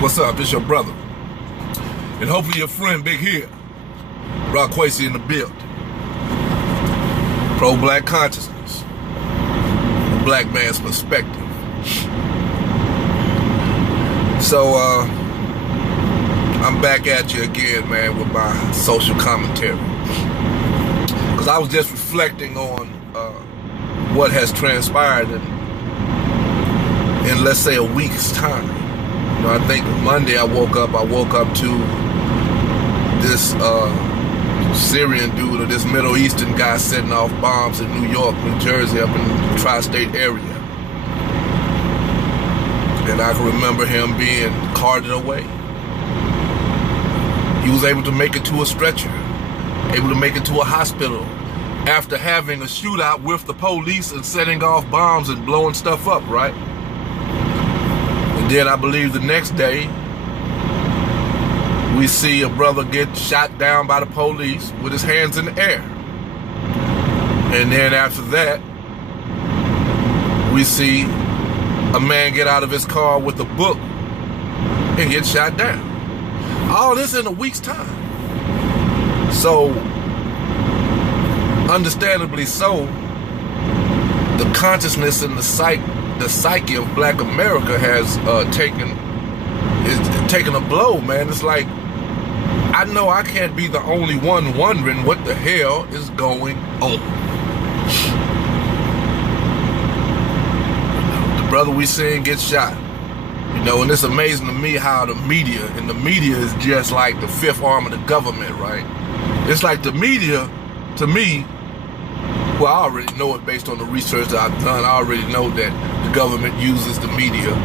What's up? It's your brother. And hopefully your friend Big here. Rock Quasi in the build. Pro-black consciousness. A black man's perspective. So, I'm back at you again, man, with my social commentary. Because I was just reflecting on what has transpired in, let's say, a week's time. You know, I think Monday I woke up to this Syrian dude or this Middle Eastern guy setting off bombs in New York, New Jersey, up in the tri-state area. And I can remember him being carted away. He was able to make it to a stretcher, able to make it to a hospital after having a shootout with the police and setting off bombs and blowing stuff up, right? And then I believe the next day, we see a brother get shot down by the police with his hands in the air. And then after that, we see a man get out of his car with a book and get shot down. All this in a week's time. So, understandably so, the consciousness and the psyche of black America has taken a blow, man. It's like, I know I can't be the only one wondering what the hell is going on. The brother we seen gets shot. You know, and it's amazing to me how the media is just like the fifth arm of the government, right? It's like the media, to me, well, I already know it based on the research that I've done. I already know that the government uses the media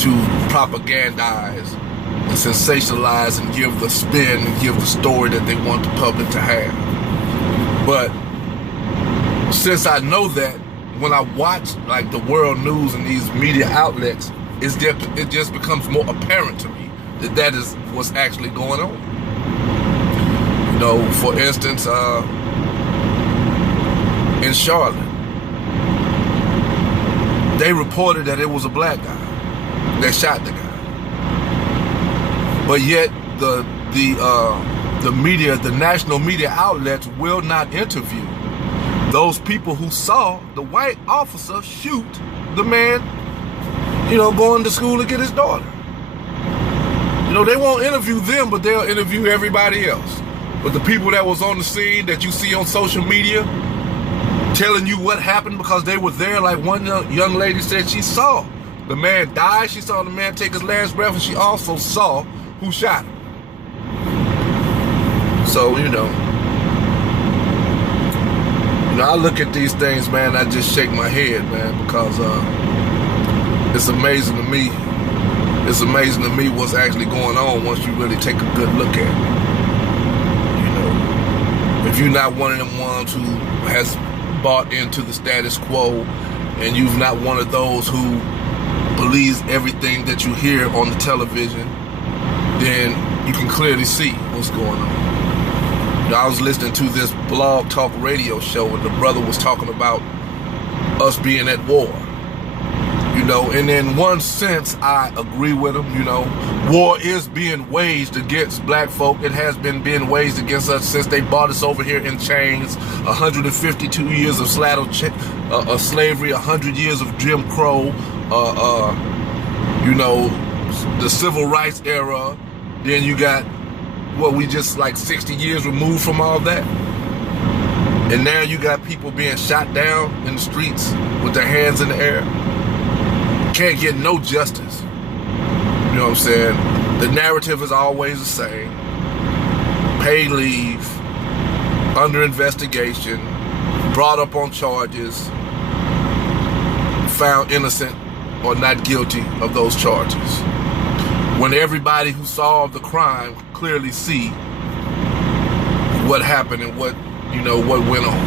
to propagandize and sensationalize and give the spin and give the story that they want the public to have. But since I know that, when I watch like the world news and these media outlets, it just becomes more apparent to me that is what's actually going on. You know, for instance, in Charlotte, they reported that it was a black guy that shot the guy. But yet the media, the national media outlets will not interview those people who saw the white officer shoot the man, you know, going to school to get his daughter. You know, they won't interview them, but they'll interview everybody else. But the people that was on the scene that you see on social media telling you what happened because they were there, like one young lady said she saw the man die, she saw the man take his last breath, and she also saw who shot him. So, you know, I look at these things, man, I just shake my head, man, because it's amazing to me. It's amazing to me what's actually going on once you really take a good look at it. You know, if you're not one of them ones who has bought into the status quo, and you've not one of those who believes everything that you hear on the television, then you can clearly see what's going on. You know, I was listening to this blog talk radio show, and the brother was talking about us being at war. You know, and in one sense, I agree with him. You know, war is being waged against black folk. It has been being waged against us since they brought us over here in chains. 152 years of slavery, 100 years of Jim Crow, you know, the civil rights era. Then you got, we just like 60 years removed from all that. And now you got people being shot down in the streets with their hands in the air. Can't get no justice. You know what I'm saying? The narrative is always the same. Paid leave, under investigation, brought up on charges, found innocent or not guilty of those charges. When everybody who saw the crime clearly see what happened and what went on.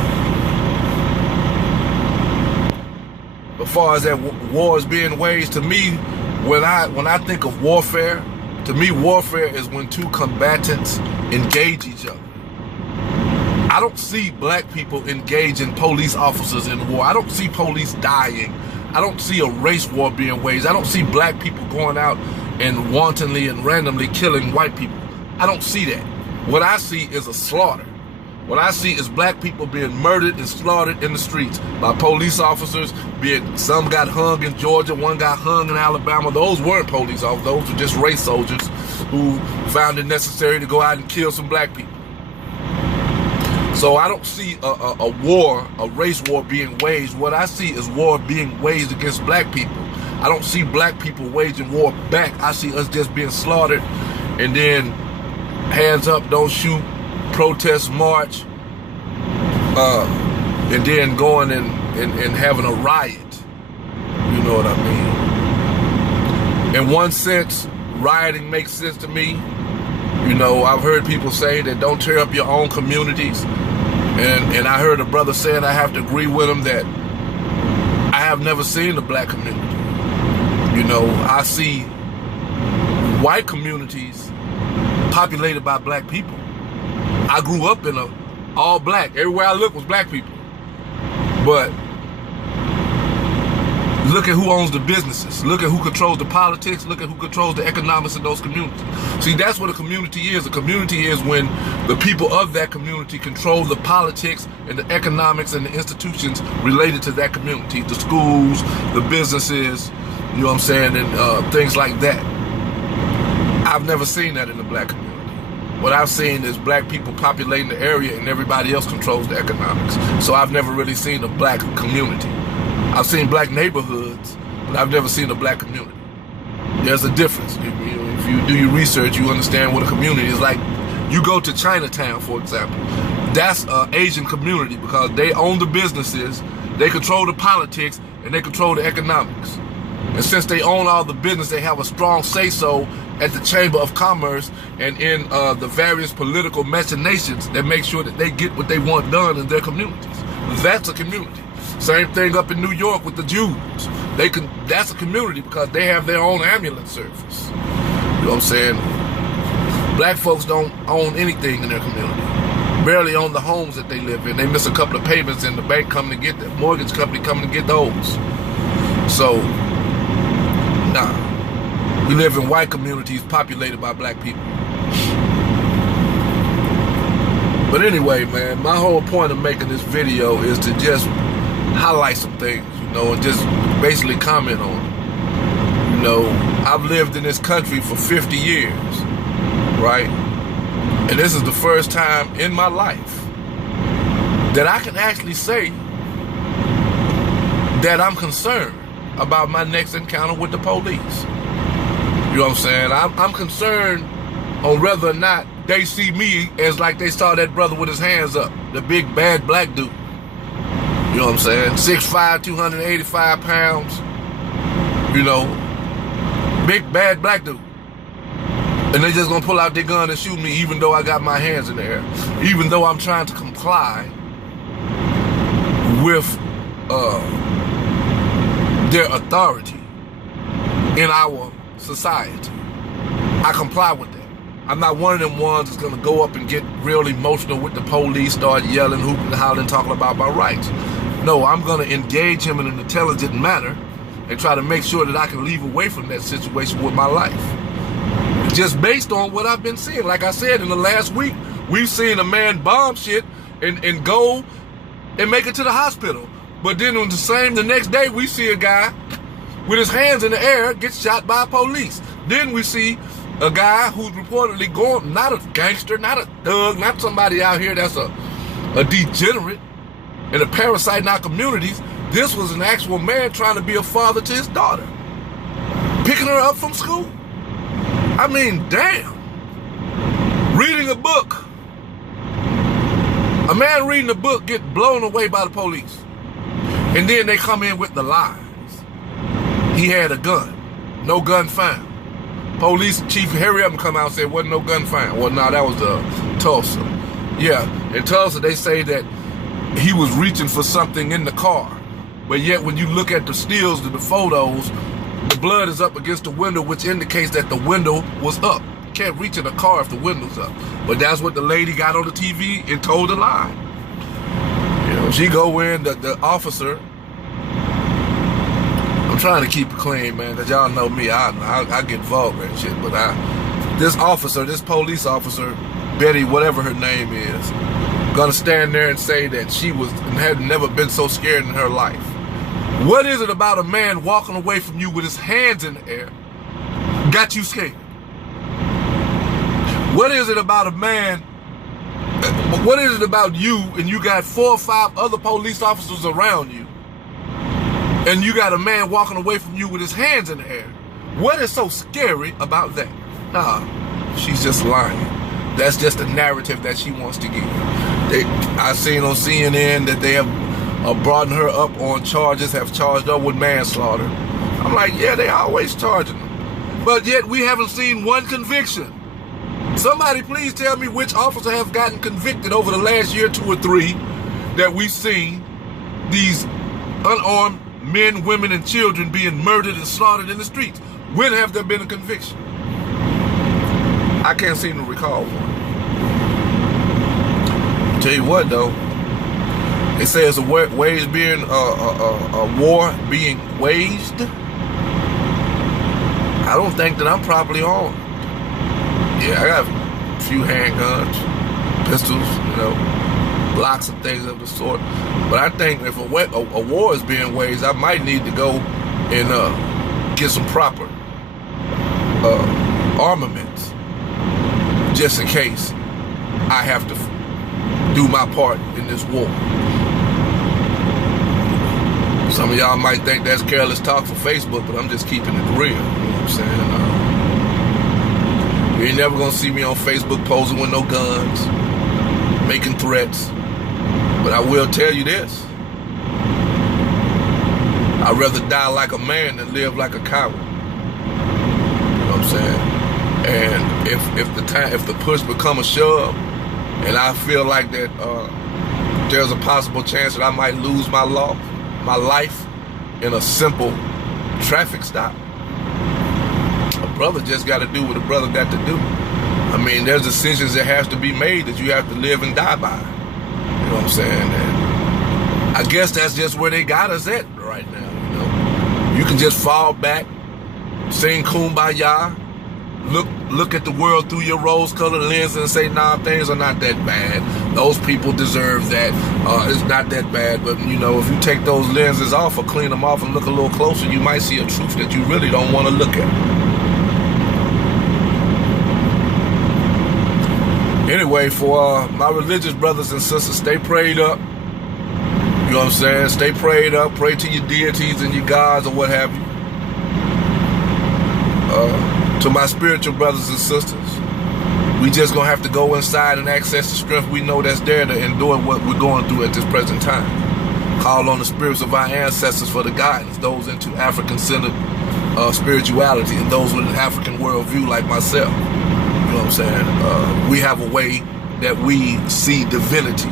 As far as that war is being waged, to me, when I think of warfare, to me warfare is when two combatants engage each other. I don't see black people engaging police officers in war. I don't see police dying. I don't see a race war being waged. I don't see black people going out and wantonly and randomly killing white people. I don't see that. What I see is a slaughter. What I see is black people being murdered and slaughtered in the streets by police officers. Some got hung in Georgia, one got hung in Alabama. Those weren't police officers. Those were just race soldiers who found it necessary to go out and kill some black people. So I don't see a war, a race war being waged. What I see is war being waged against black people. I don't see black people waging war back. I see us just being slaughtered, and then hands up, don't shoot, protest, march, and then going and having a riot. You know what I mean? In one sense, rioting makes sense to me. You know, I've heard people say that don't tear up your own communities. And I heard a brother saying, I have to agree with him, that I have never seen the black community. You know, I see white communities populated by black people. I grew up in all black. Everywhere I looked was black people. But look at who owns the businesses. Look at who controls the politics. Look at who controls the economics in those communities. See, that's what a community is. A community is when the people of that community control the politics and the economics and the institutions related to that community. The schools, the businesses, you know what I'm saying, and things like that. I've never seen that in the black community. What I've seen is black people populating the area and everybody else controls the economics. So I've never really seen a black community. I've seen black neighborhoods, but I've never seen a black community. There's a difference. If you do your research, you understand what a community is like. You go to Chinatown, for example. That's an Asian community because they own the businesses, they control the politics, and they control the economics. And since they own all the business, they have a strong say-so at the Chamber of Commerce and in the various political machinations that make sure that they get what they want done in their communities. That's a community. Same thing up in New York with the Jews. That's a community because they have their own ambulance service. You know what I'm saying? Black folks don't own anything in their community. Barely own the homes that they live in. They miss a couple of payments and the bank coming to get them. Mortgage company coming to get those. So, nah. We live in white communities populated by black people. But anyway, man, my whole point of making this video is to just highlight some things, you know, and just basically comment on it. You know, I've lived in this country for 50 years, right? And this is the first time in my life that I can actually say that I'm concerned about my next encounter with the police. You know what I'm saying? I'm concerned on whether or not they see me as like they saw that brother with his hands up, the big bad black dude. You know what I'm saying? 6'5", 285 pounds. You know, big bad black dude. And they just gonna pull out their gun and shoot me even though I got my hands in the air. Even though I'm trying to comply with their authority in our society. I comply with that. I'm not one of them ones that's gonna go up and get real emotional with the police, start yelling, hooping, hollering, talking about my rights. No, I'm gonna engage him in an intelligent manner and try to make sure that I can leave away from that situation with my life. Just based on what I've been seeing. Like I said, in the last week, we've seen a man bomb shit and go and make it to the hospital. But then on the next day, we see a guy with his hands in the air get shot by police. Then we see a guy who's reportedly going, not a gangster, not a thug, not somebody out here that's a degenerate and a parasite in our communities. This was an actual man trying to be a father to his daughter, picking her up from school. I mean, damn. Reading a book. A man reading a book get blown away by the police. And then they come in with the lies. He had a gun. No gun found. Police chief hurry up and come out and said, wasn't no gun found. Well, no, that was Tulsa. Yeah, in Tulsa they say that he was reaching for something in the car. But yet when you look at the stills of the photos, the blood is up against the window, which indicates that the window was up. You can't reach in a car if the window's up. But that's what the lady got on the TV and told a lie. You know, she go in, the officer, I'm trying to keep it clean, man, because y'all know me. I get vulgar and shit. But this officer, this police officer, Betty, whatever her name is, gonna stand there and say that she had never been so scared in her life. What is it about a man walking away from you with his hands in the air got you scared? What is it about a man? What is it about you and you got 4 or 5 other police officers around you and you got a man walking away from you with his hands in the air? What is so scary about that? Nah, she's just lying. That's just a narrative that she wants to give. I seen on CNN that they have brought her up on charges, have charged her with manslaughter. I'm like, yeah, they always charging them. But yet we haven't seen one conviction. Somebody please tell me which officer have gotten convicted over the last year, 2 or 3, that we've seen these unarmed men, women, and children being murdered and slaughtered in the streets. When have there been a conviction? I can't seem to recall one. Tell you what though, it says a war being waged. I don't think that I'm properly armed. Yeah, I got a few handguns, pistols, you know, blocks and things of the sort. But I think if a war is being waged, I might need to go and get some proper armaments, just in case I have to do my part in this war. Some of y'all might think that's careless talk for Facebook, but I'm just keeping it real. You know what I'm saying? You ain't never gonna see me on Facebook posing with no guns, making threats. But I will tell you this: I'd rather die like a man than live like a coward. You know what I'm saying? And if the push become a shove, and I feel like that there's a possible chance that I might lose my life in a simple traffic stop, a brother just got to do what a brother got to do. I mean, there's decisions that have to be made that you have to live and die by. You know what I'm saying? And I guess that's just where they got us at right now. You know, you can just fall back, sing Kumbaya, look at the world through your rose-colored lens and say, nah, things are not that bad. Those people deserve that. It's not that bad. But, you know, if you take those lenses off or clean them off and look a little closer, you might see a truth that you really don't want to look at. Anyway, for my religious brothers and sisters, stay prayed up. You know what I'm saying? Stay prayed up. Pray to your deities and your gods or what have you. To my spiritual brothers and sisters, we just gonna have to go inside and access the strength we know that's there to endure what we're going through at this present time. Call on the spirits of our ancestors for the guidance, those into African-centered spirituality and those with an African worldview like myself. You know what I'm saying? We have a way that we see divinity,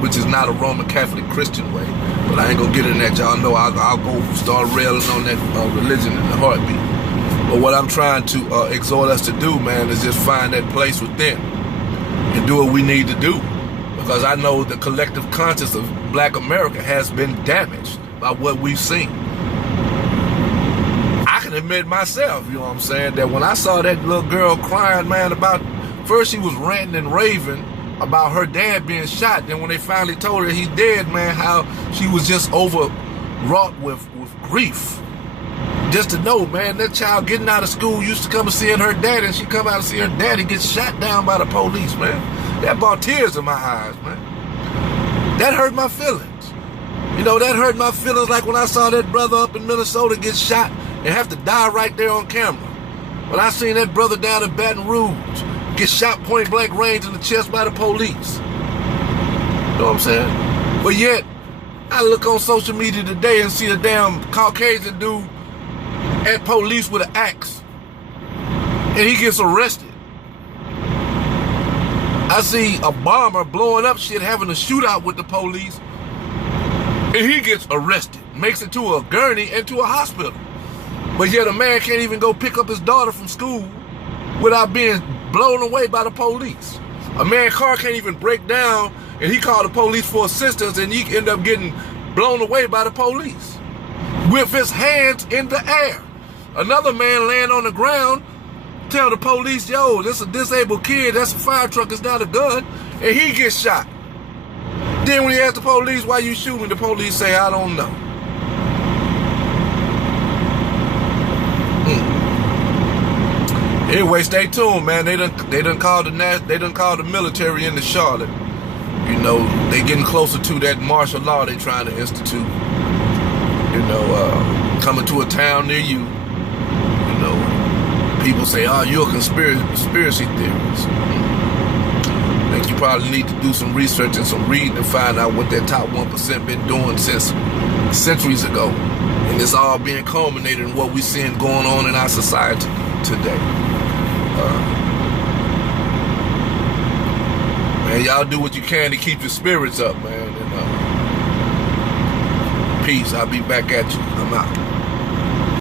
which is not a Roman Catholic Christian way. But I ain't gonna get in that. Y'all know I'll go start railing on that religion in the heartbeat. But what I'm trying to exhort us to do, man, is just find that place within and do what we need to do. Because I know the collective conscience of Black America has been damaged by what we've seen. I can admit myself, you know what I'm saying, that when I saw that little girl crying, man, about, first she was ranting and raving about her dad being shot. Then when they finally told her he's dead, man, how she was just overwrought with grief. Just to know, man, that child getting out of school used to come and seeing her daddy, and she come out and see her daddy get shot down by the police, man. That brought tears in my eyes, man. That hurt my feelings. You know, that hurt my feelings like when I saw that brother up in Minnesota get shot and have to die right there on camera. When I seen that brother down in Baton Rouge get shot point blank range in the chest by the police. You know what I'm saying? But yet, I look on social media today and see a damn Caucasian dude at police with an axe, and he gets arrested. I see a bomber blowing up shit, having a shootout with the police, and he gets arrested, makes it to a gurney and to a hospital. But yet a man can't even go pick up his daughter from school without being blown away by the police. A man's car can't even break down, and he called the police for assistance, and he end up getting blown away by the police. with his hands in the air. Another man laying on the ground tell the police, yo, this is a disabled kid, that's a fire truck, it's not a gun, and he gets shot. Then when he asked the police, why you shooting, the police say, I don't know. Anyway, stay tuned, man. They done called the military into Charlotte. You know, they getting closer to that martial law they trying to institute. You know, coming to a town near you. You know, people say, oh, you're a conspiracy theorist. I think you probably need to do some research and some reading to find out what that top 1% been doing since centuries ago. And it's all being culminated in what we're seeing going on in our society today. Man, y'all do what you can to keep your spirits up, man. And peace. I'll be back at you. I'm out.